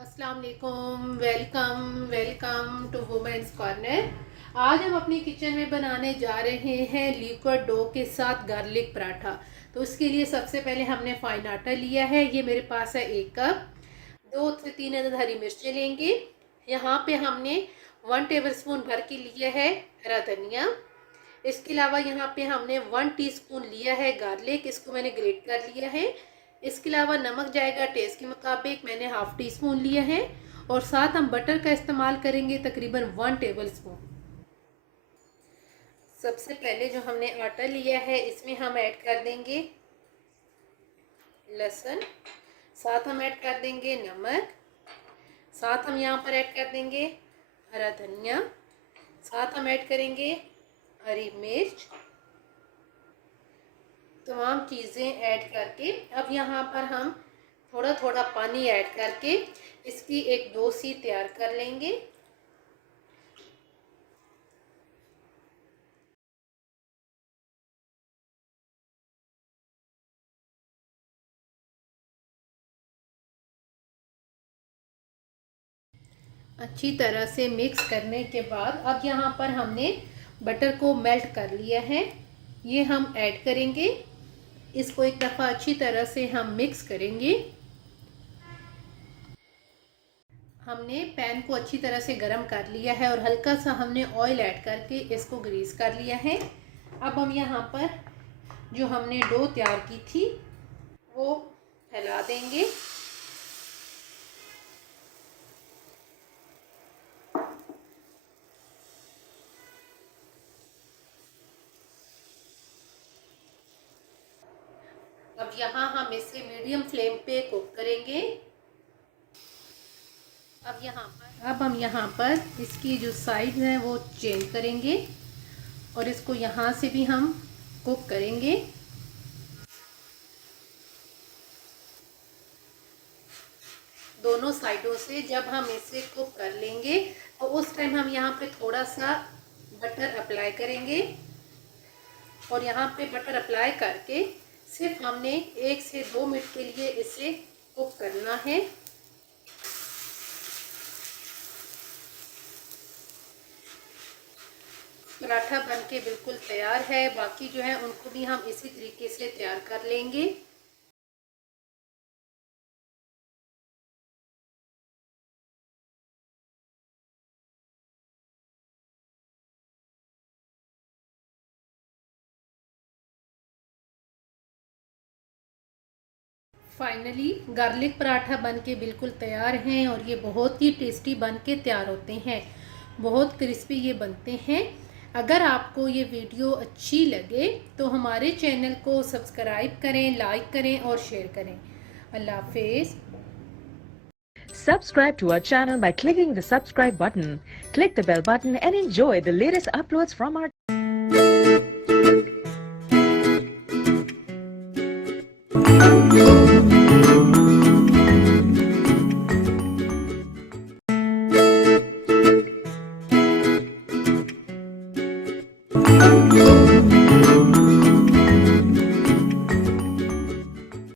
अस्सलाम वालेकुम। Welcome welcome to women's corner. आज हम अपनी किचन में बनाने जा रहे हैं लिक्विड डो के साथ गार्लिक पराठा। तो उसके लिए सबसे पहले हमने फाइन आटा लिया है। ये मेरे पास है 1 कप। 2 से 3 अदद हरी मिर्चें लेंगे। यहाँ पे हमने 1 टेबलस्पून भर के लिया है हरा धनिया। इसके अलावा यहाँ पे हमने 1 टीस्पून लिया है गार्लिक, इसको मैंने ग्रेट कर लिया है। इसके अलावा नमक जाएगा टेस्ट के मुताबिक, मैंने हाफ टी स्पून लिया है। और साथ हम बटर का इस्तेमाल करेंगे तकरीबन 1 टेबल स्पून। सबसे पहले जो हमने आटा लिया है इसमें हम ऐड कर देंगे लहसुन, साथ हम ऐड कर देंगे नमक, साथ हम यहाँ पर ऐड कर देंगे हरा धनिया, साथ हम ऐड करेंगे हरी मिर्च। तमाम चीज़ें ऐड करके अब यहाँ पर हम थोड़ा थोड़ा पानी ऐड करके इसकी एक डो सी तैयार कर लेंगे। अच्छी तरह से मिक्स करने के बाद अब यहाँ पर हमने बटर को मेल्ट कर लिया है, ये हम ऐड करेंगे। इसको एक दफ़ा अच्छी तरह से हम मिक्स करेंगे। हमने पैन को अच्छी तरह से गरम कर लिया है और हल्का सा हमने ऑयल ऐड करके इसको ग्रीस कर लिया है। अब हम यहाँ पर जो हमने डो तैयार की थी वो फैला देंगे। अब यहाँ हम इसे मीडियम फ्लेम पे कुक करेंगे। अब हम यहाँ पर इसकी जो साइड है वो चेंज करेंगे और इसको यहाँ से भी हम कुक करेंगे। दोनों साइडों से जब हम इसे कुक कर लेंगे तो उस टाइम हम यहाँ पे थोड़ा सा बटर अप्लाई करेंगे और यहाँ पे बटर अप्लाई करके सिर्फ हमने 1 से 2 मिनट के लिए इसे कुक करना है। पराठा बनके बिल्कुल तैयार है। बाकी जो है उनको भी हम इसी तरीके से तैयार कर लेंगे। फाइनली गार्लिक पराठा बनके बिल्कुल तैयार हैं और ये बहुत ही टेस्टी बनके तैयार होते हैं। बहुत क्रिस्पी ये बनते हैं। अगर आपको ये वीडियो अच्छी लगे तो हमारे चैनल को सब्सक्राइब करें, लाइक करें और शेयर करें। अल्लाह हाफिज़। Subscribe to our channel by clicking the subscribe button. Click the bell button and enjoy the latest uploads from our channel.